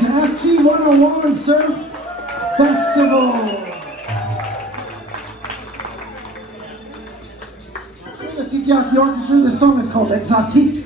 to SG 101 Surf Festival. The Tikiyaki Orchestra, this song is called Exotique.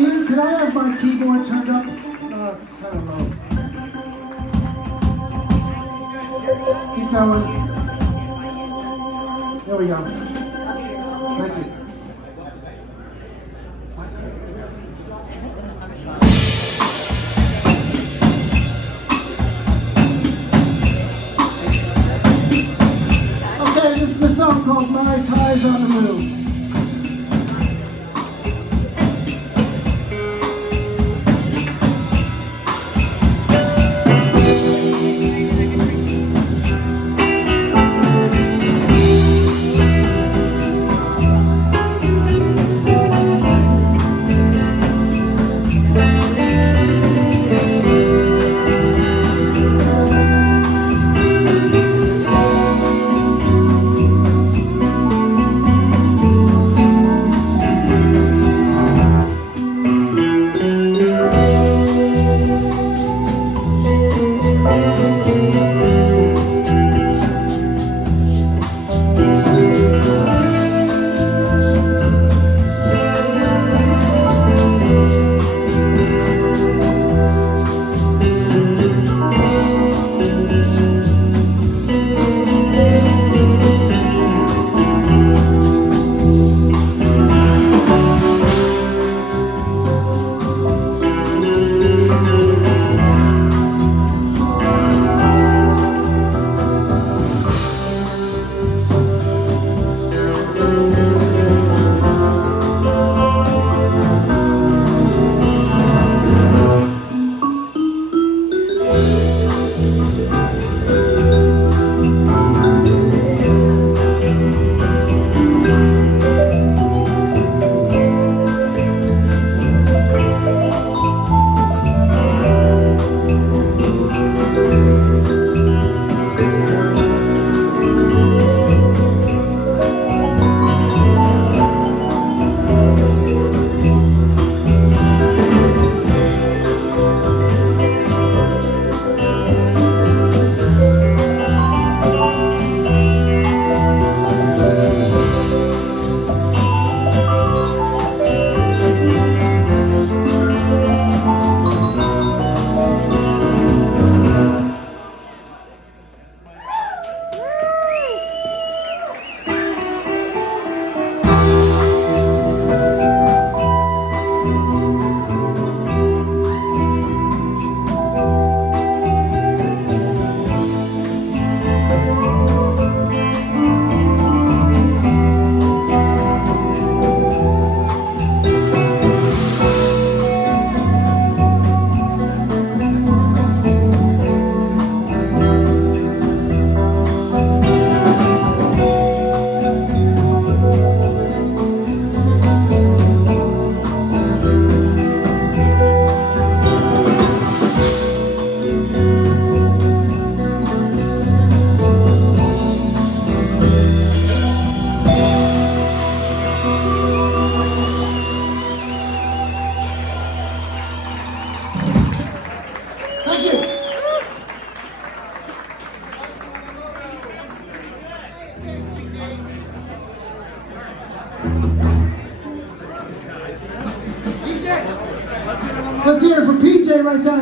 Ian, could I have my keyboard turned up? It's kind of low. Keep going. There we go. Thank you. Okay, this is a song called My Ties on the Moon.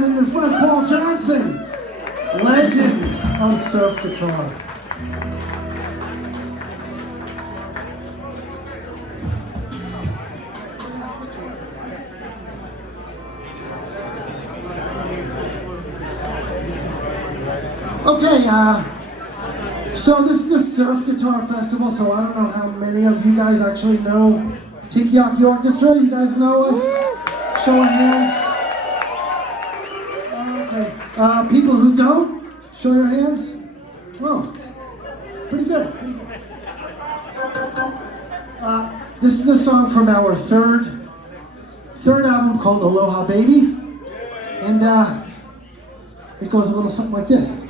in the front, Paul Johnson, legend of surf guitar. Okay, so this is a surf guitar festival, so I don't know how many of you guys actually know Tikiyaki Orchestra. You guys know us? Show of hands. Okay, people who don't, show your hands. Oh, pretty good. This is a song from our third album called Aloha Baby, and it goes a little something like this.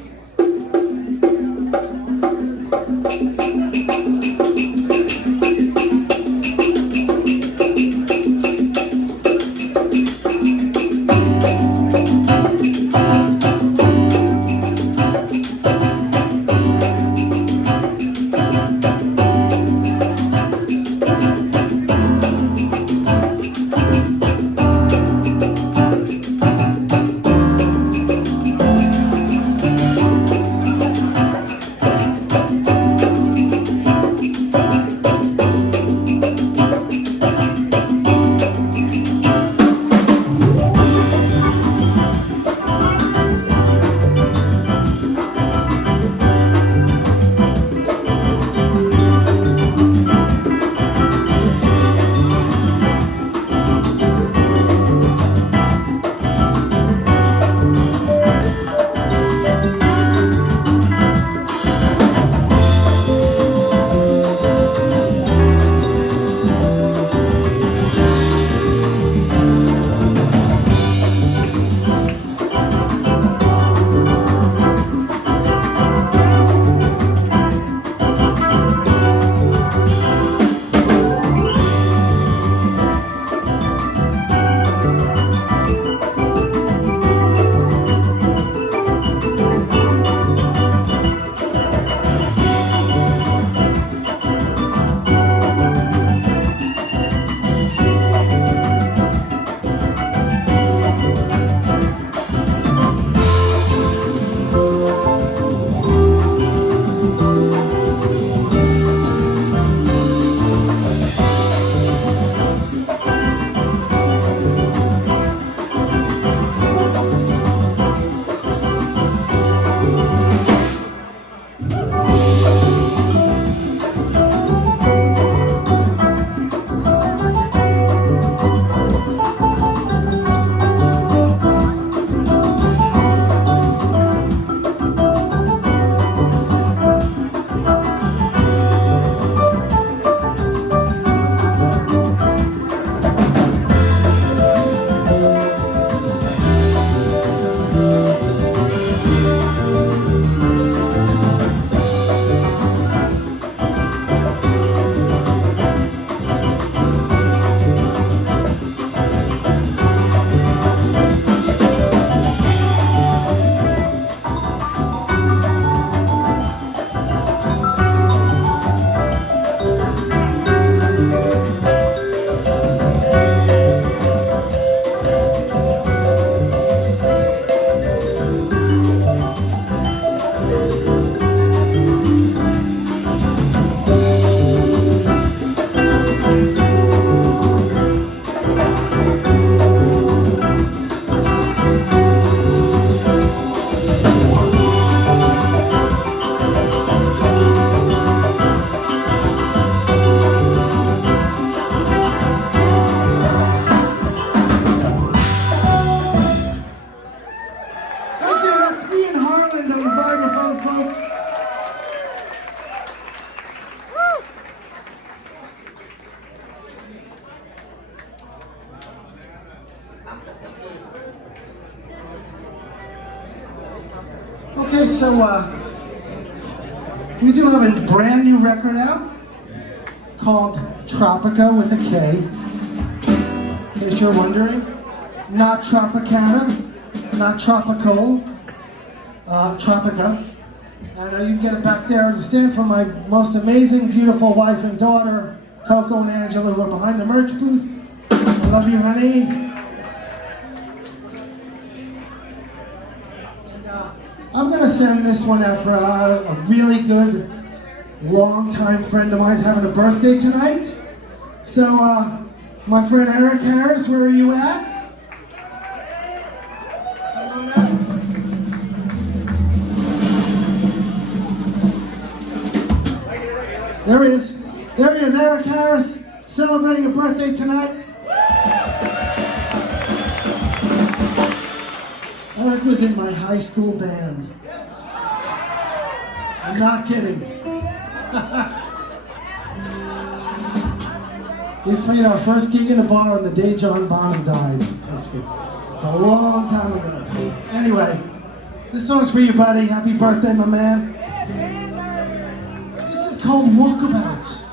Okay, so we do have a brand new record out called Tropica with a K. In case you're wondering, not Tropicana, not Tropical, Tropica. And you can get it back there to stand for my most amazing, beautiful wife and daughter, Coco and Angela, who are behind the merch booth. I love you, honey. I'm gonna send this one out for a really good, long-time friend of mine's having a birthday tonight. So, my friend Eric Harris, where are you at? Come on up. There he is. There he is, Eric Harris, celebrating a birthday tonight. Eric was in my high school band. I'm not kidding. We played our first gig in a bar on the day John Bonham died. It's a long time ago. Anyway, this song's for you, buddy. Happy birthday, my man. This is called Walkabout.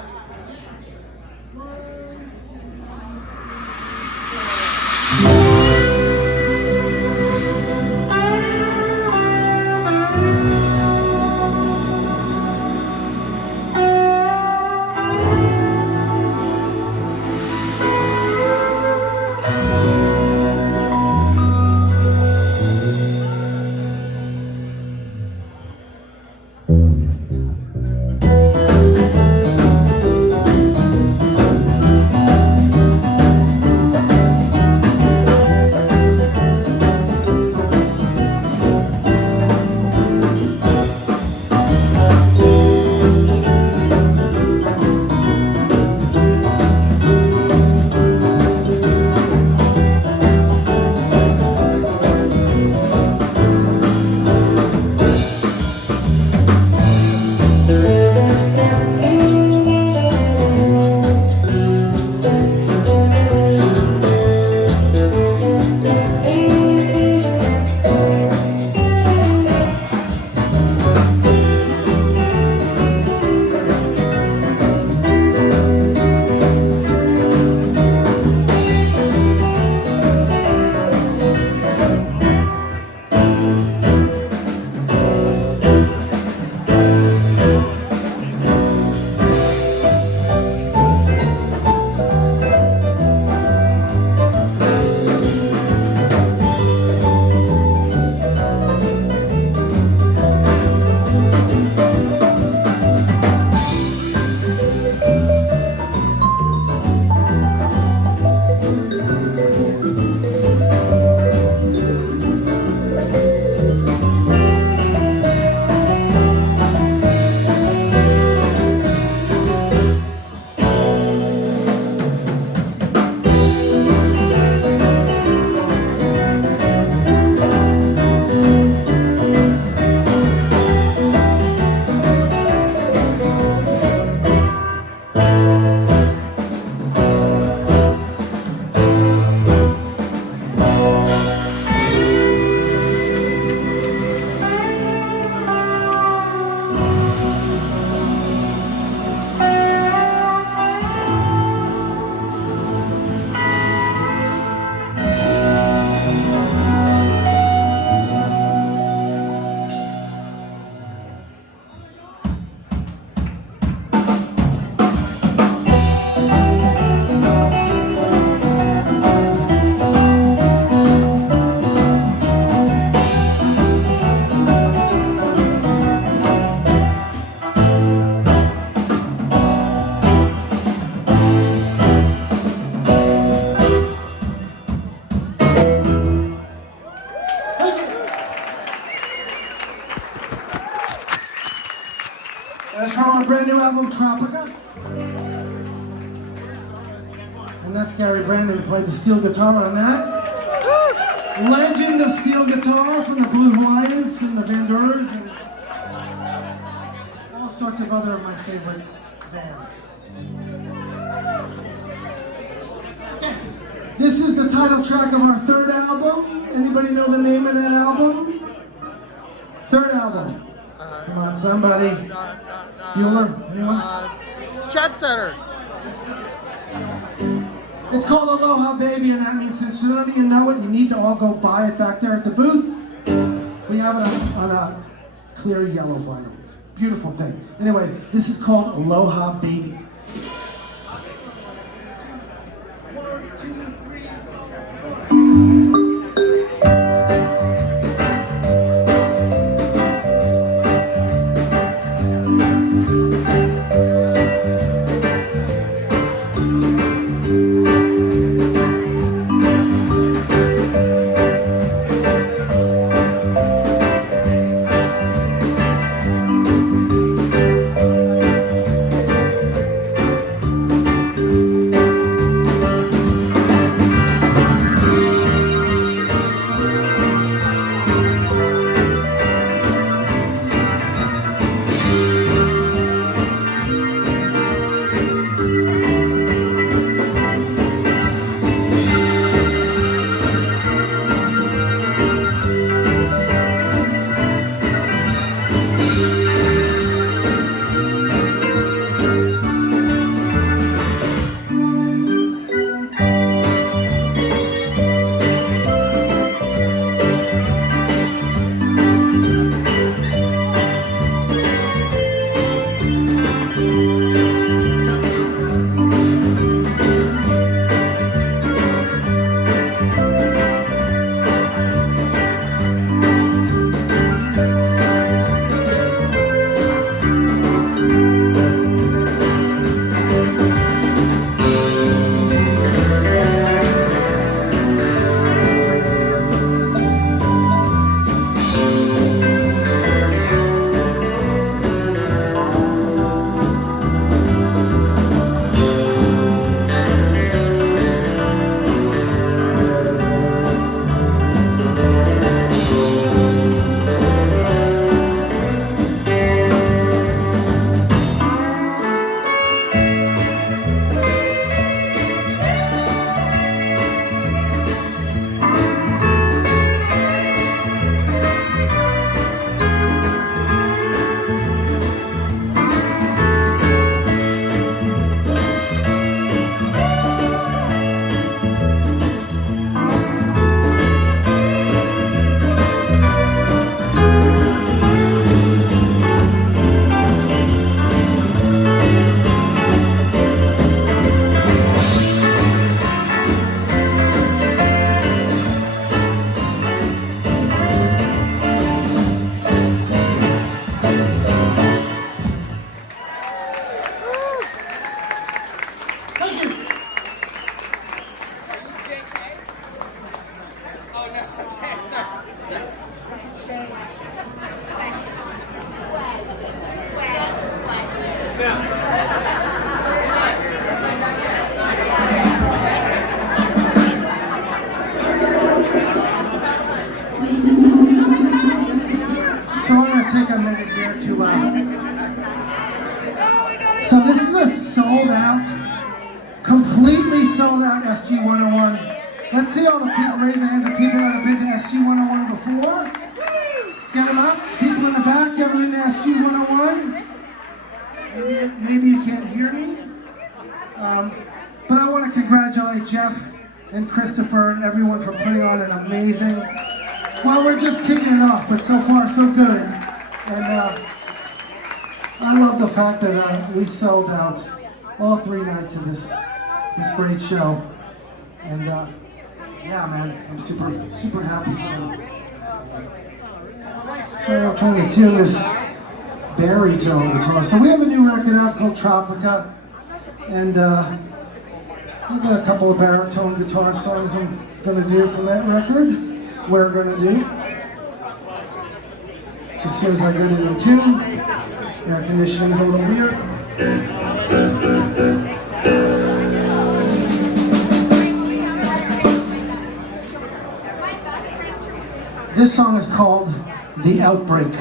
That's from our brand new album, Tropica. And that's Gary Brandon, who played the steel guitar on that. Legend of steel guitar from the Blue Hawaiians and the Vanduras and all sorts of other of my favorite bands. Okay, this is the title track of our third album. Anybody know the name of that album? Third album. Come on, somebody. Bueller, anyone? Chat Center. It's called Aloha Baby, and that means since none of you know it, you need to all go buy it back there at the booth. We have it on a clear yellow vinyl. It's a beautiful thing. Anyway, this is called Aloha Baby. 1, 2, 3. to take a minute here to. So this is a sold out, completely sold out SG 101. Let's see all the people, raise their hands of people that have been to SG 101 before. Get them up. People in the back, ever been to SG 101? Maybe you can't hear me. But I want to congratulate Jeff and Christopher and everyone for putting on an amazing, well, we're just kicking it off, but so far so good. And I love the fact that we sold out all 3 nights of this great show. And yeah, man, I'm super happy for them. So I'm trying to tune this baritone guitar. So we have a new record out called Tropica, and I've got a couple of baritone guitar songs I'm gonna do from that record. We're gonna do. Just as soon as I get it in tune, air conditioning's a little weird. This song is called The Outbreak.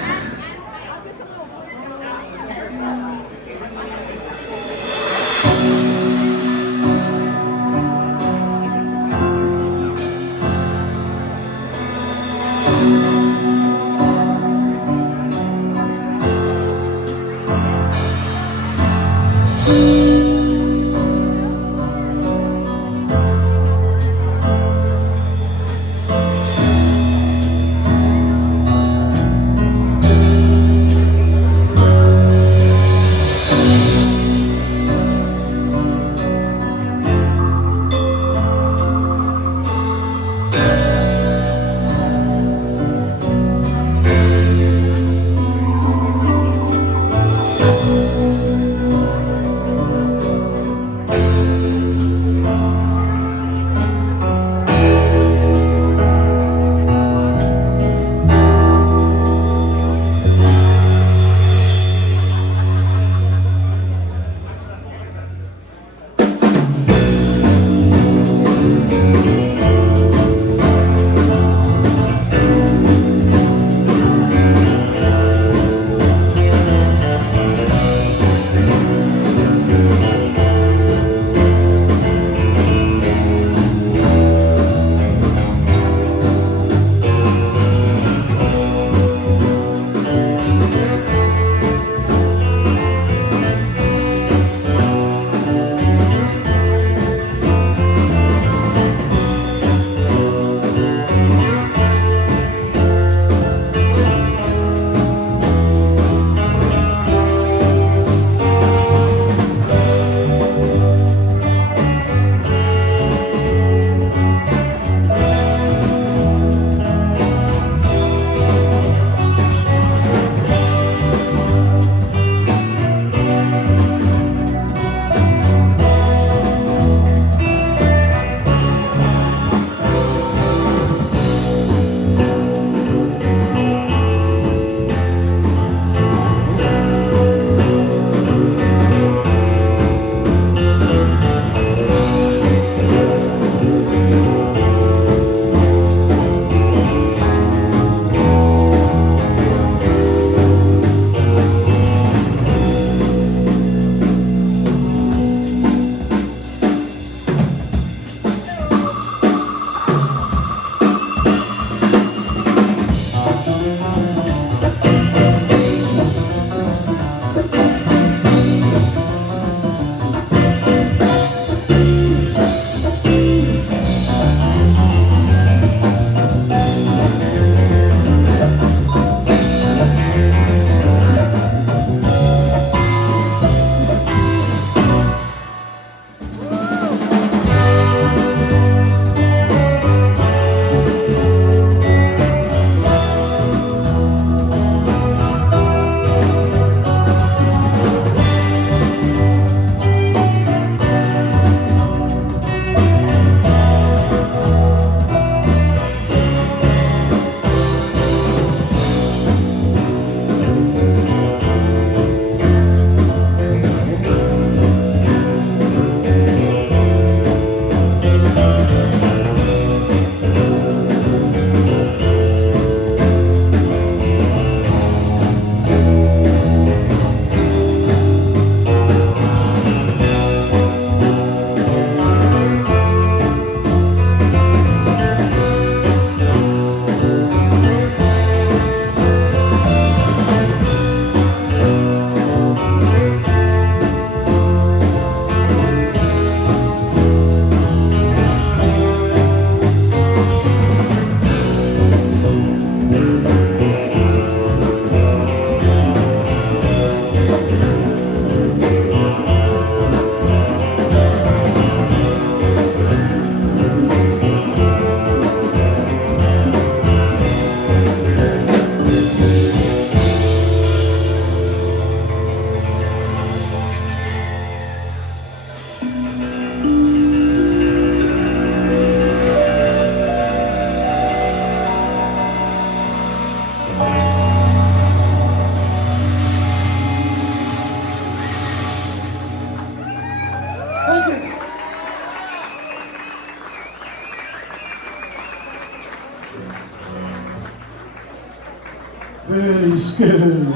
Very scary.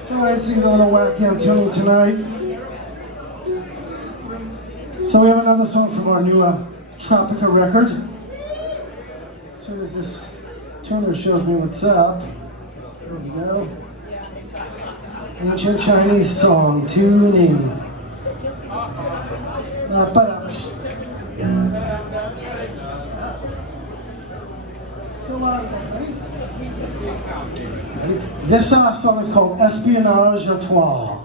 So everything's a little wacky. I'm telling you tonight. So we have another song from our new Tropica record. As soon as this tuner shows me what's up, there we go. Ancient Chinese song, tuning. So ready? This song is called Espionage à Toi.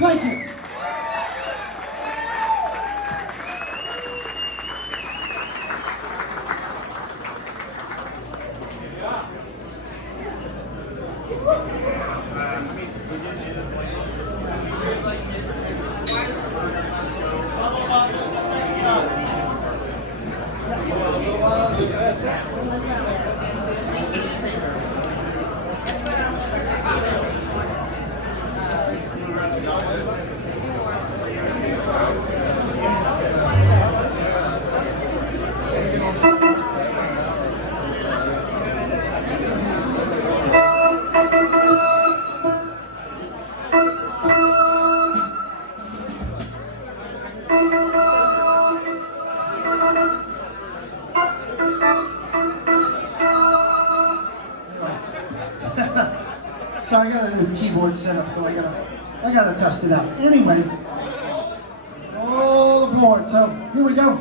Thank you. So I got a new keyboard setup, so I gotta test it out. Anyway, all aboard. So here we go.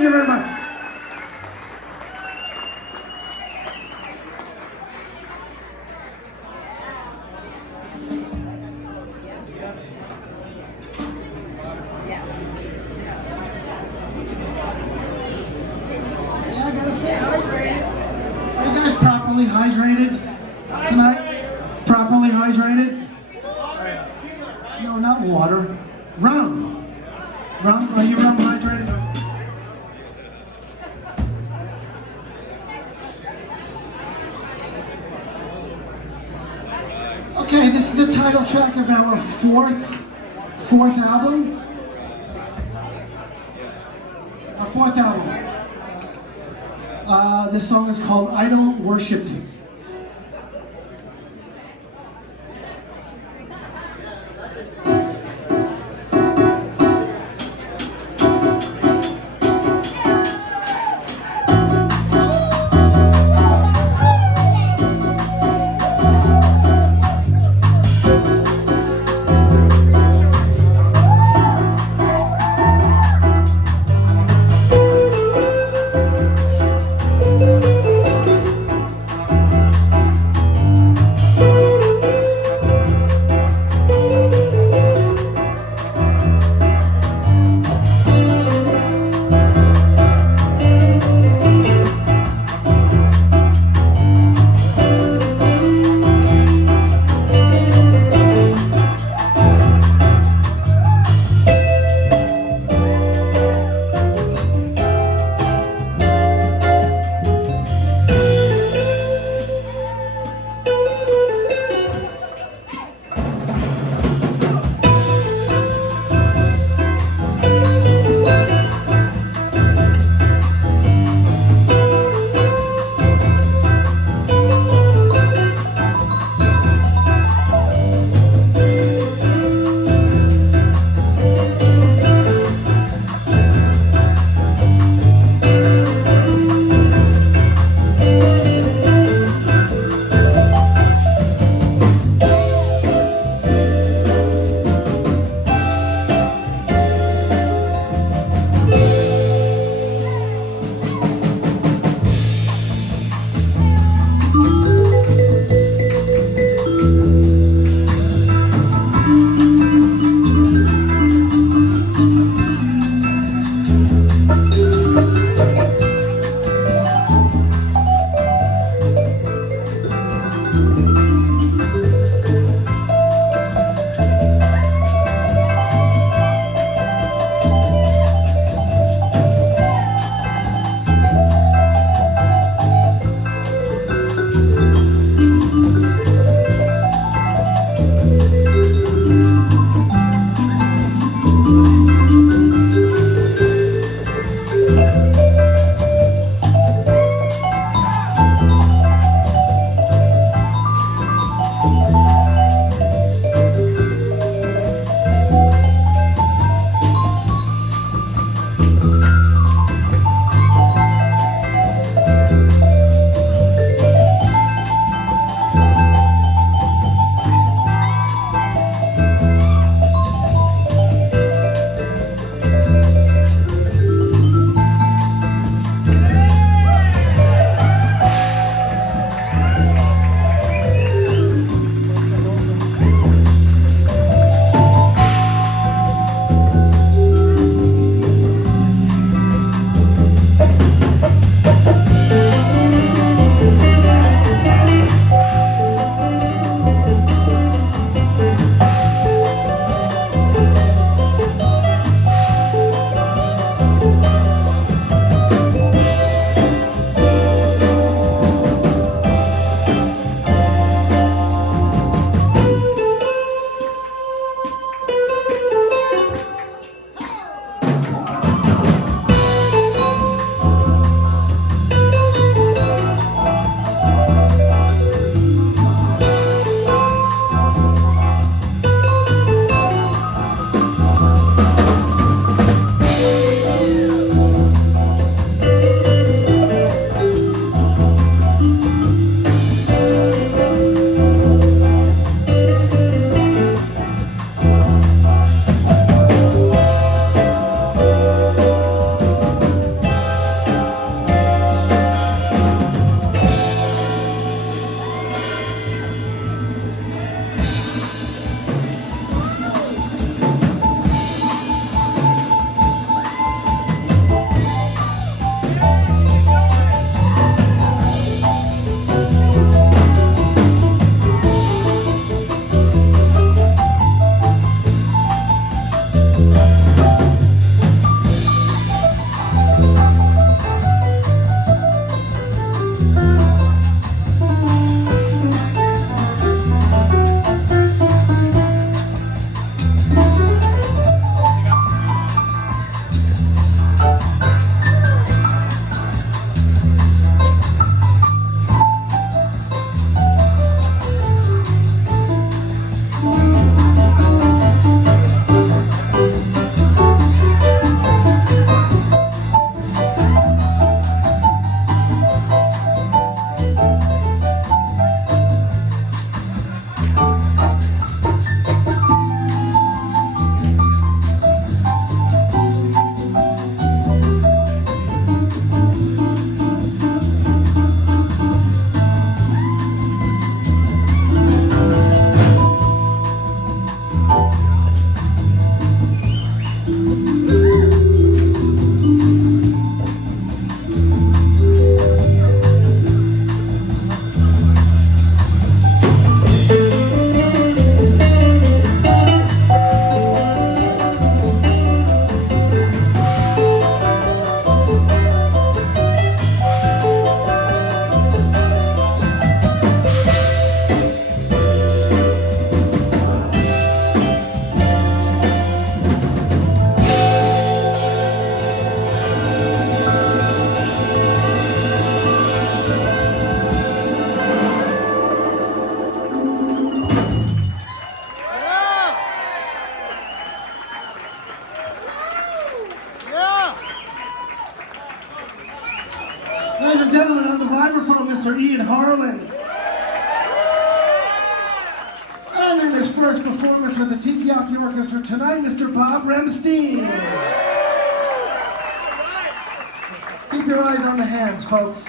Thank you very much. Yeah, I gotta stay hydrated. Are you guys properly hydrated tonight? Properly hydrated? No, not water. Rum. Rum? Are you rum hydrated? Okay, this is the title track of our fourth album. Our fourth album. This song is called Idol Worship. Ladies and gentlemen, on the vibraphone, Mr. Ian Harlan. And in his first performance with the Tikiyaki Orchestra tonight, Mr. Bob Remstein. Keep your eyes on the hands, folks.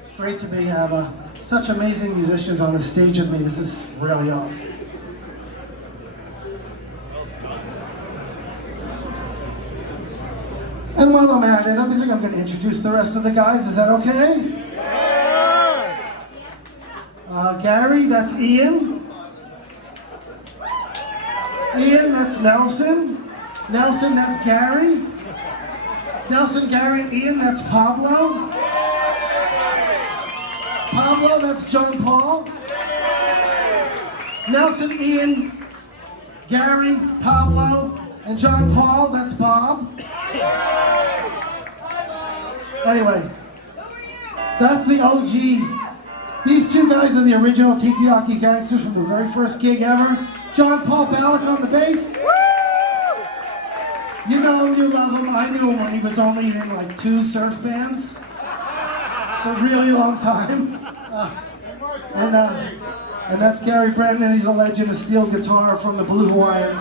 It's great to have such amazing musicians on the stage with me. This is really awesome. And while I'm at it, I think I'm going to introduce the rest of the guys. Is that okay? Gary, that's Ian. Ian, that's Nelson. Nelson, that's Gary. Nelson, Gary, and Ian, that's Pablo. Pablo, that's John Paul. Nelson, Ian, Gary, Pablo, and John Paul, that's Bob. Anyway, that's the OG. These two guys are the original Tikiyaki gangsters from the very first gig ever. John Paul Ballack on the bass. You know him, you love him. I knew him when he was only in like 2 surf bands. It's a really long time. And that's Gary Brandon. He's a legend of steel guitar from the Blue Hawaiians.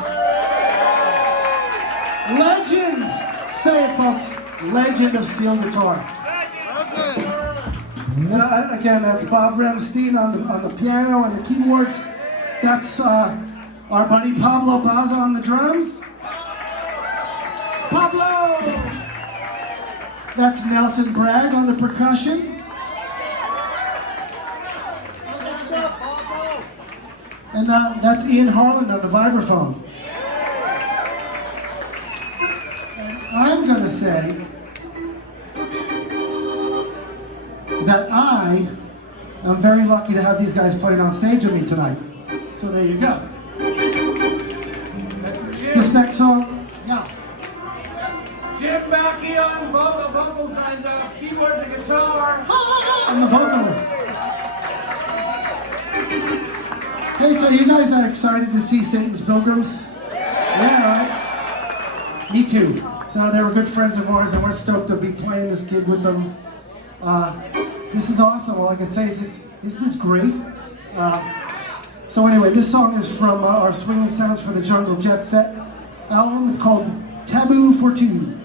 Legend! Say it, folks. Legend of steel guitar. And again, that's Bob Remstein on the piano and the keyboards. That's our buddy Pablo Baza on the drums. Pablo! That's Nelson Bragg on the percussion. And that's Ian Harlan on the vibraphone. And I'm going to say that I am very lucky to have these guys playing on stage with me tonight. So there you go. This next song, yeah. Jim Mackey on vocals and keyboards and guitar. I'm the vocalist. Hey, so you guys are excited to see Satan's Pilgrims? Yeah, right? Me too. So they were good friends of ours and we're stoked to be playing this gig with them. This is awesome. All I can say is, isn't this great? So anyway, this song is from our Swinging Sounds for the Jungle Jet Set album. It's called Taboo for Two.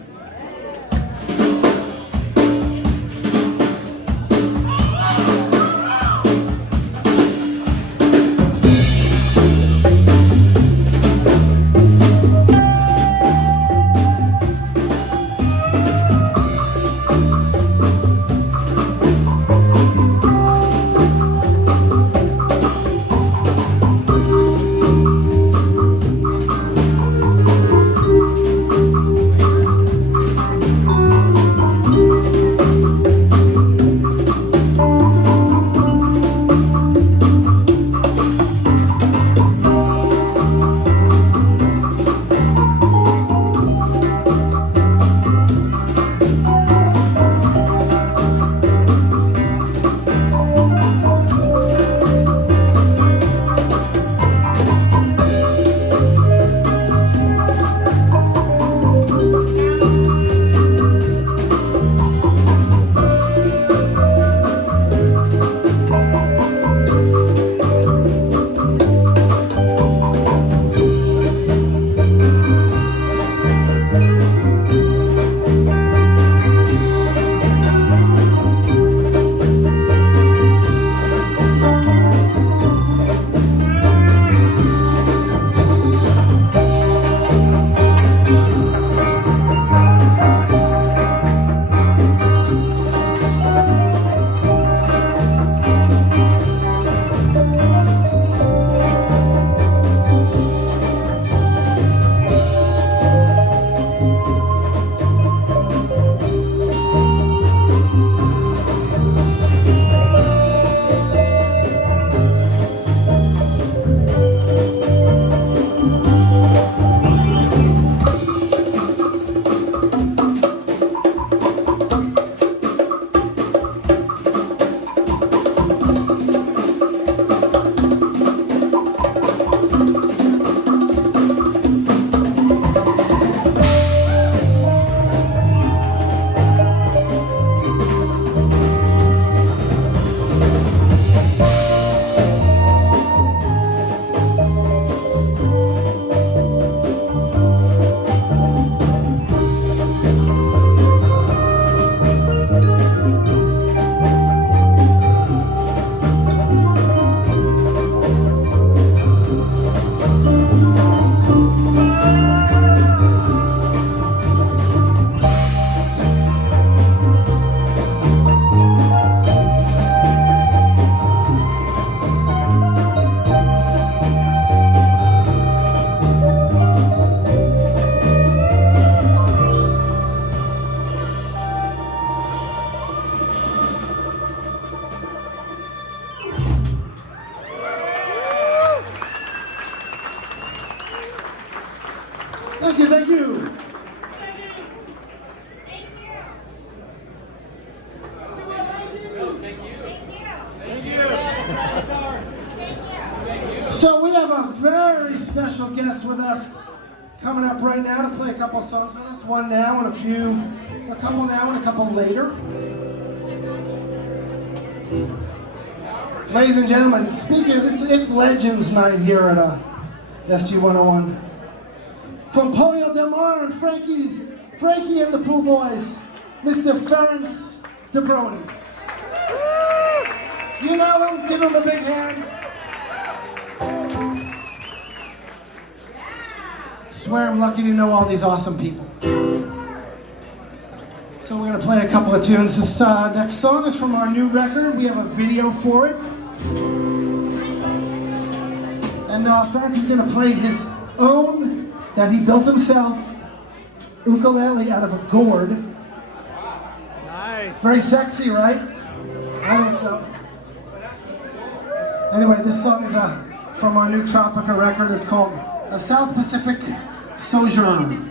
Thank you, thank you. So we have a very special guest with us coming up right now to play a couple songs with us. One now and a couple now and a couple later. Ladies and gentlemen, speaking of, it's Legends Night here at SG 101. From Polio Del Mar and Frankie and the Pool Boys, Mr. Ferenc DeBroni. You know him, give him a big hand. Swear I'm lucky to know all these awesome people. So we're gonna play a couple of tunes. This next song is from our new record. We have a video for it. And Ferenc is gonna play his own, that he built himself, ukulele out of a gourd. Nice. Very sexy, right? I think so. Anyway, this song is from our new Tropica record. It's called A South Pacific Sojourn.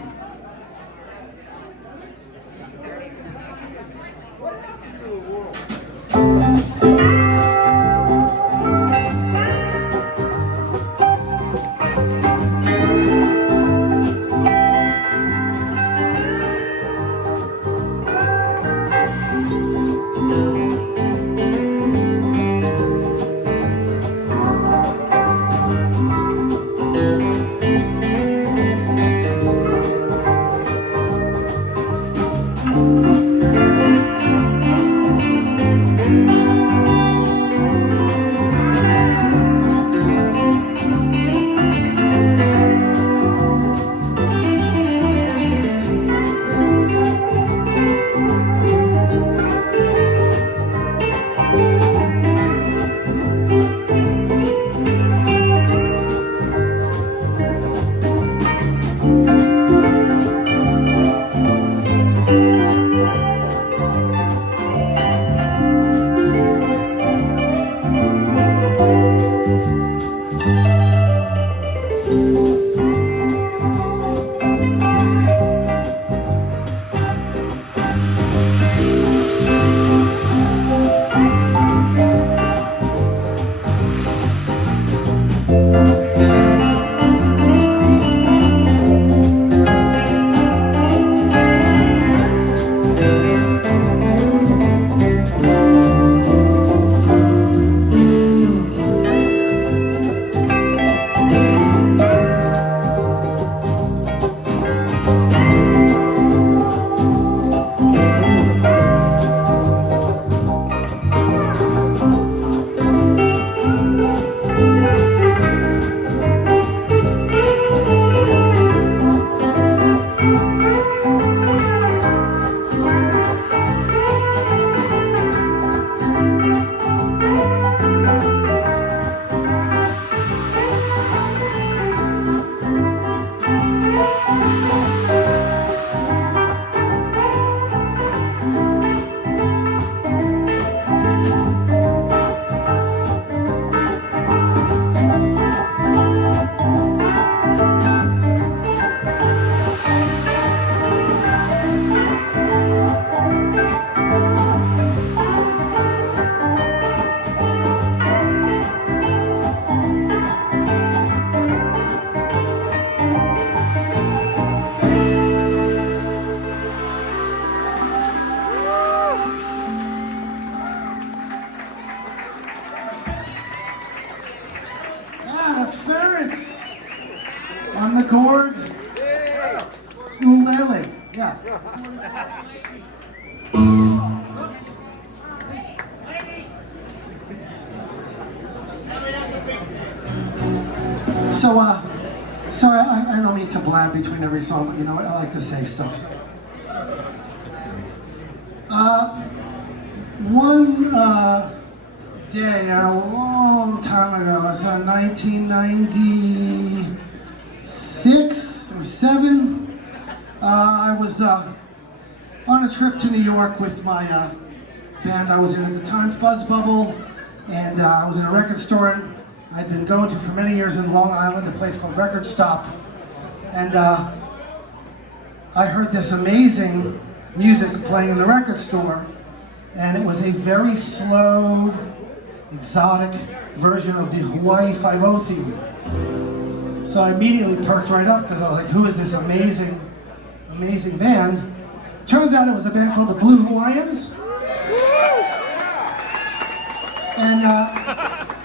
On the gourd, ukulele, yeah. So, sorry, I don't mean to blab between every song, but you know, I like to say stuff. So. One day, a long time ago, it was 1996 or 7, I was on a trip to New York with my band I was in at the time, Fuzz Bubble, and I was in a record store I'd been going to for many years in Long Island, a place called Record Stop. And I heard this amazing music playing in the record store, and it was a very slow, exotic version of the Hawaii Five-0 theme. So I immediately perked right up because I was like, who is this amazing band? Turns out it was a band called the Blue Hawaiians. And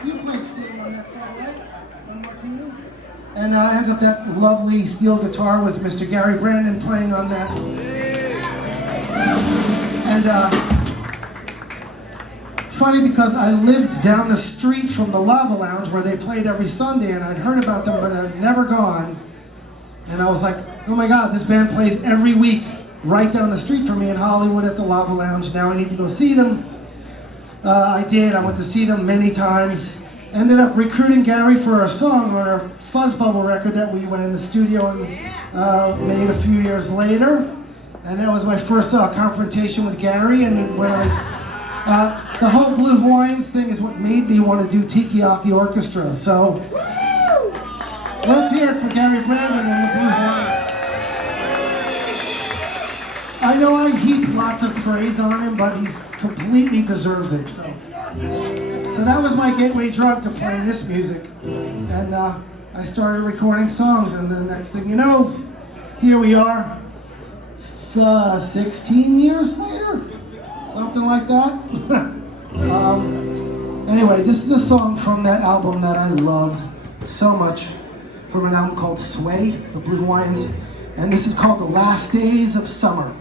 you played steel on that song, right? On Martini? And ends up that lovely steel guitar was Mr. Gary Brandon playing on that. And funny because I lived down the street from the Lava Lounge where they played every Sunday, and I'd heard about them but I'd never gone. And I was like, oh my God, this band plays every week right down the street from me in Hollywood at the Lava Lounge. Now I need to go see them. I did. I went to see them many times. Ended up recruiting Gary for a song on our Fuzz Bubble record that we went in the studio and made a few years later. And that was my first confrontation with Gary. And when the whole Blue Hawaiians thing is what made me want to do Tikiyaki Orchestra. So let's hear it for Gary Brandon and the Blue Hawaiians. I know I heap lots of praise on him, but he completely deserves it. So that was my gateway drug to playing this music. And I started recording songs, and the next thing you know, here we are, 16 years later, something like that. Anyway, this is a song from that album that I loved so much, from an album called Sway, the Blue Hawaiians, and this is called The Last Days of Summer.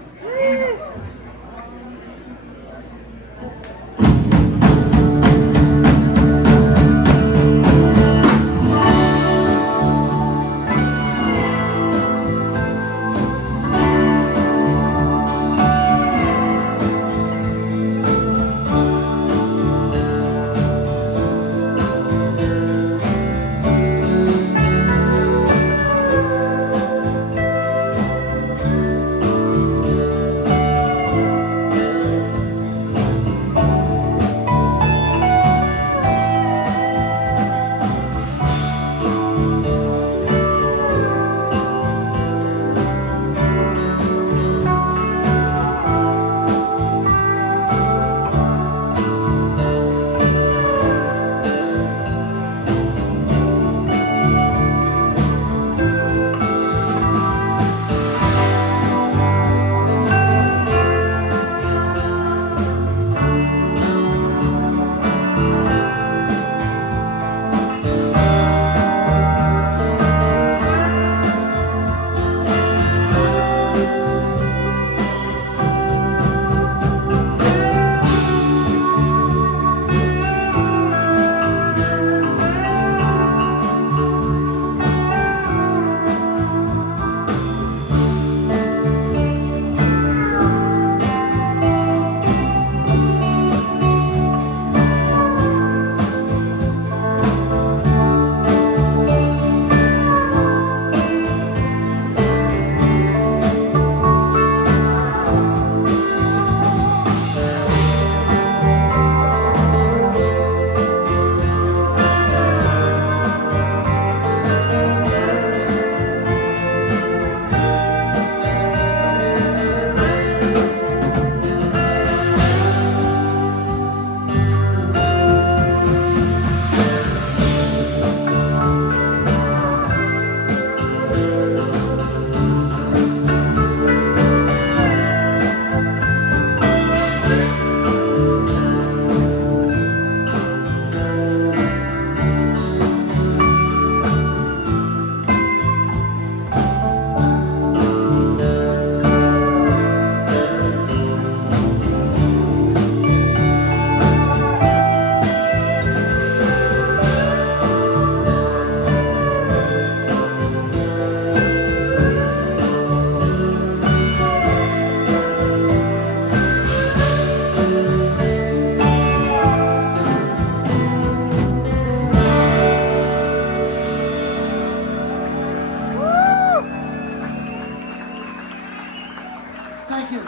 Thank you.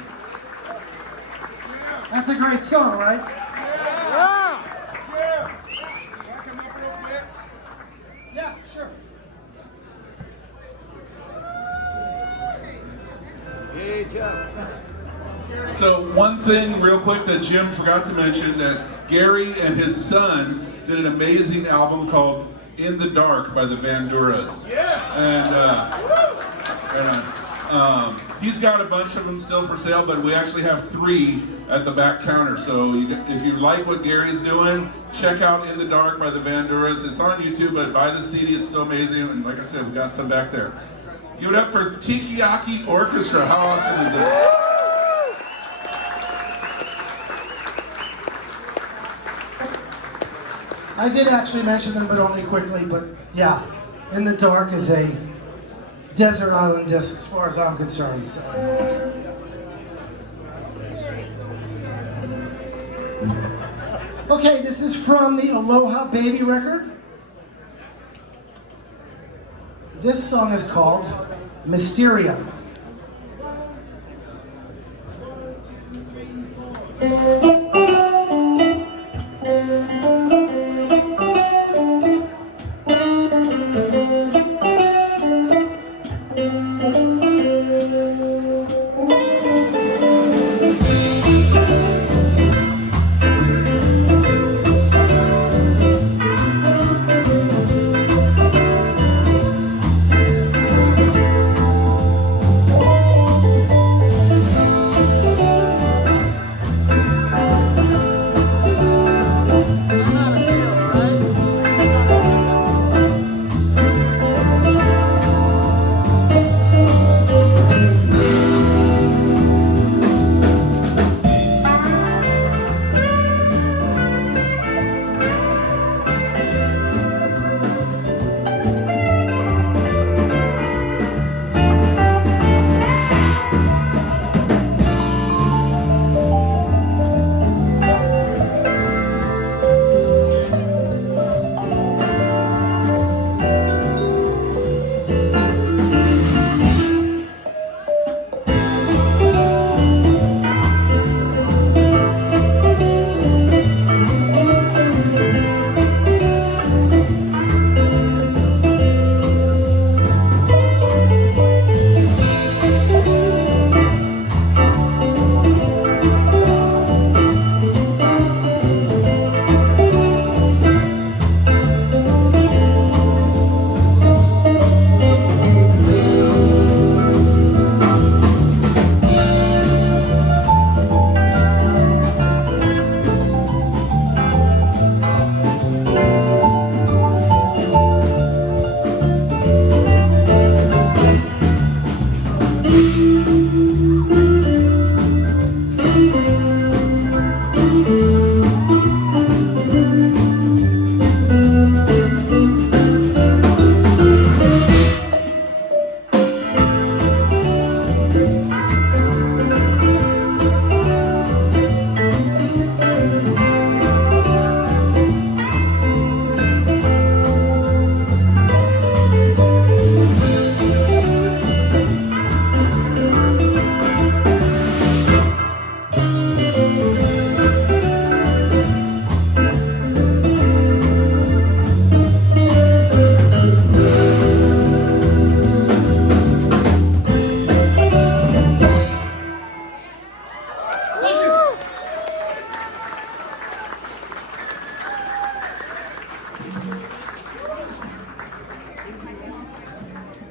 That's a great song, right? Yeah. Can I come up real quick? Yeah, sure. Hey, Jeff. So one thing real quick that Jim forgot to mention, that Gary and his son did an amazing album called In the Dark by the Banduras. Yeah. And he's got a bunch of them still for sale, but we actually have 3 at the back counter. So if you like what Gary's doing, check out In the Dark by the Banduras. It's on YouTube, but buy the CD, it's so amazing. And like I said, we got some back there. Give it up for Tikiyaki Orchestra. How awesome is this? I did actually mention them, but only quickly. But yeah, In the Dark is a desert island disc as far as I'm concerned. So. Okay, this is from the Aloha Baby record. This song is called Mysteria.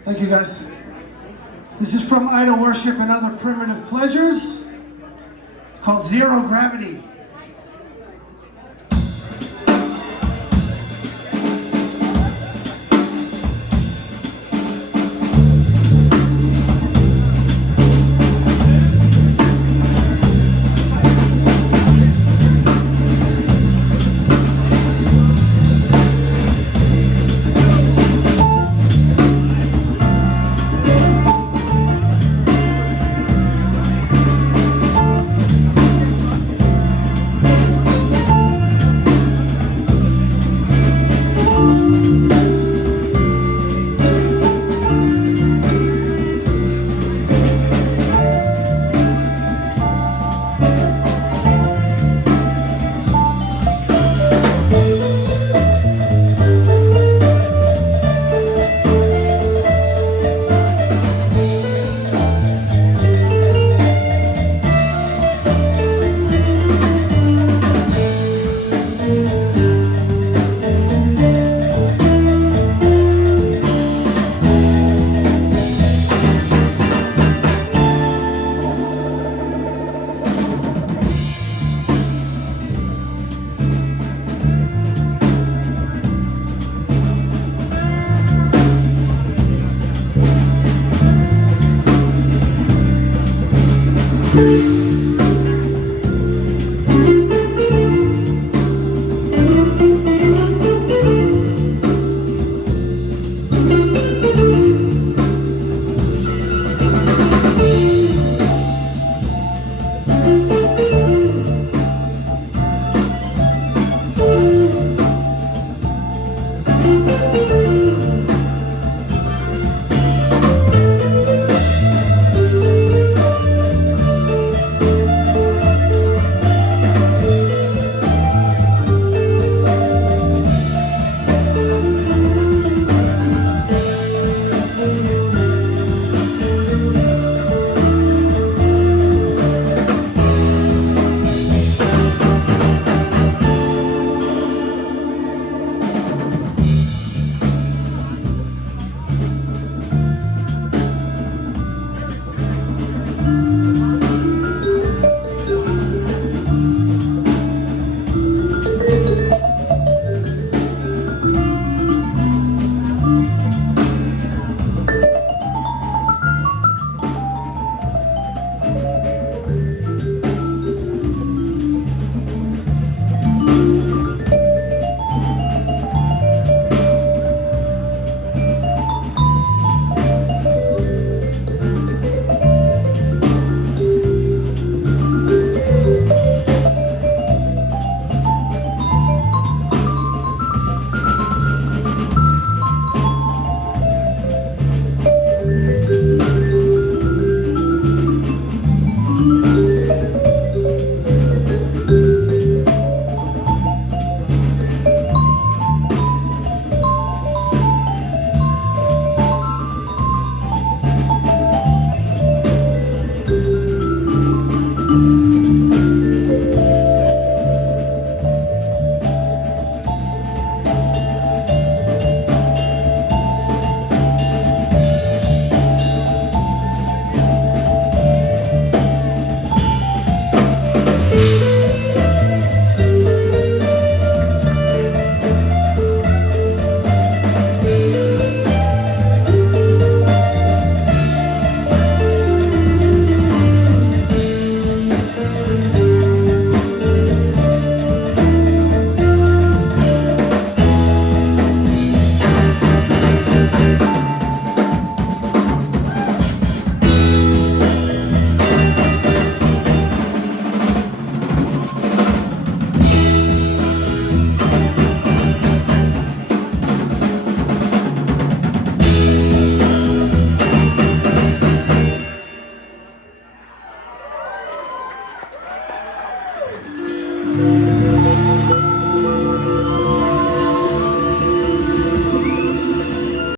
Thank you, guys. This is from Idol Worship and Other Primitive Pleasures. It's called Zero Gravity. Thank you.